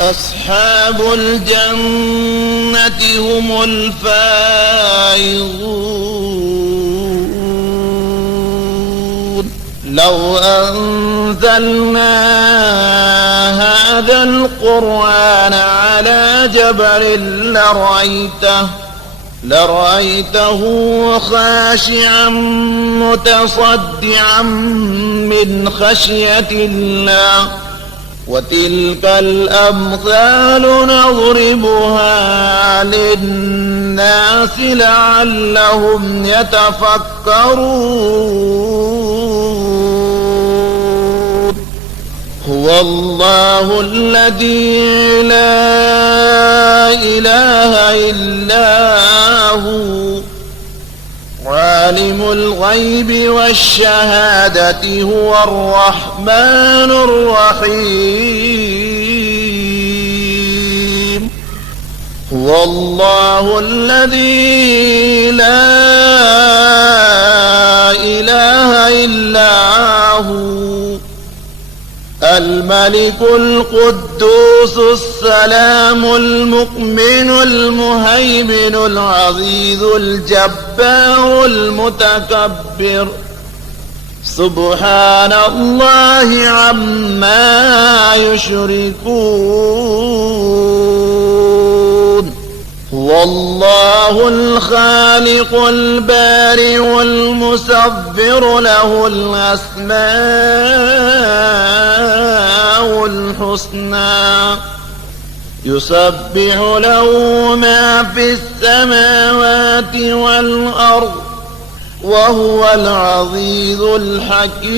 أصحاب الجنة هم الفائزون. لو أنزلنا هذا القرآن على جبل لرأيته خاشعا متصدعا من خشية الله. وتلك الأمثال نضربها للناس لعلهم يتفكرون. هو الله الذي لا إله إلا هو عالم الغيب والشهادة هو الرحمن الرحيم. هو الله الذي لا إله إلا هو الملك القدوس السلام المؤمن المهيمن العزيز الجبار المتكبر. سبحان الله عما يشركون. هو الله الخالق البارئ المصور له الأسماء الحسنى يسبح له ما في السماوات والأرض وهو العزيز الحكيم.